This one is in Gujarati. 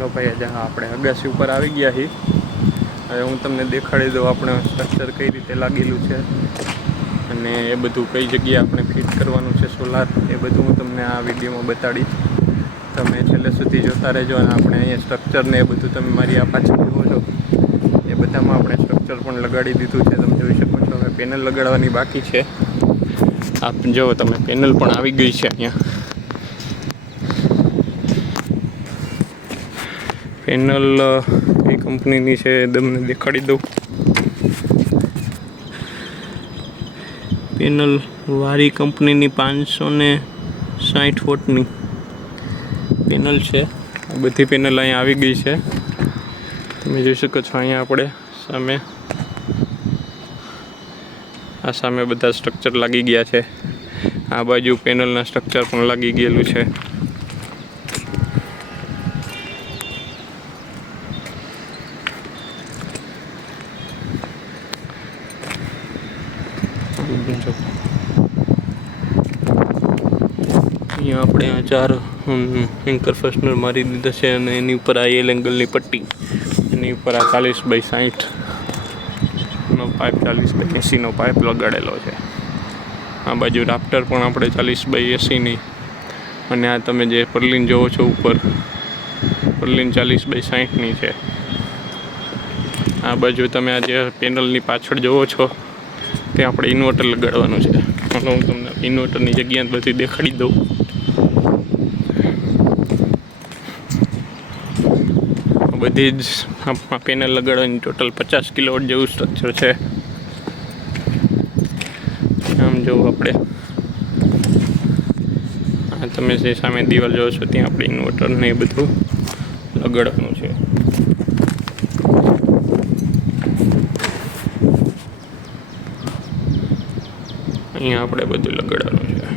હાલો ભાઈ, આજે આપણે અગાસી ઉપર આવી ગયા છીએ. હવે હું તમને દેખાડી દઉં આપણે સ્ટ્રક્ચર કઈ રીતે લાગેલું છે અને એ બધું કઈ જગ્યાએ આપણે ફિટ કરવાનું છે સોલાર, એ બધું હું તમને આ વિડીયોમાં બતાડીશ. તમે છેલ્લે સુધી જોતા રહેજો. અને આપણે અહીંયા સ્ટ્રક્ચરને એ બધું તમે મારી આ પાછળ જુઓ છો એ બધામાં આપણે સ્ટ્રક્ચર પણ લગાડી દીધું છે. તમે જોઈ શકો છો. હવે પેનલ લગાડવાની બાકી છે. આપ જુઓ, તમે પેનલ પણ આવી ગઈ છે અહીંયા. પેનલ કઈ કંપનીની છે તમને દેખાડી દઉં. પેનલ વારી કંપનીની 560 વોટની પેનલ છે. આ બધી પેનલ અહીંયા આવી ગઈ છે. તમે જોઈ શકો છો. અહીંયા આપણે સામે બધા સ્ટ્રક્ચર લાગી ગયા છે. આ બાજુ પેનલના સ્ટ્રક્ચર પણ લાગી ગયેલું છે. અહીંયા આપણે આ 4 એન્કર ફેસ્ટનર મારી દીધા છે અને એની ઉપર આ એલ એંગલની પટ્ટી, એની ઉપર આ 40x60 નો પાઇપ, 40x80 નો પાઇપ લગાડેલો છે. આ બાજુ રાફ્ટર પણ આપણે 40x80ની, અને આ તમે જે પર્લિન જોવો છો ઉપર, પર્લિન 40x60ની છે. આ બાજુ તમે આ જે પેનલની પાછળ જોવો છો તે આપણે ઇન્વર્ટર લગાડવાનું છે. હું તમને ઇન્વર્ટરની જગ્યા બધી દેખાડી દઉં. બધી જ પેનલ લગાડવાની ટોટલ 50 કિલોવોટ જેવું સ્ટ્રક્ચર છે. આમ જોવું આપણે, આ તમે જે સામે દિવાલ જોવો છો ત્યાં આપણે ઇન્વર્ટર ને એ બધું લગાડવાનું છે. અહીંયા આપણે બધું લગાડવાનું છે.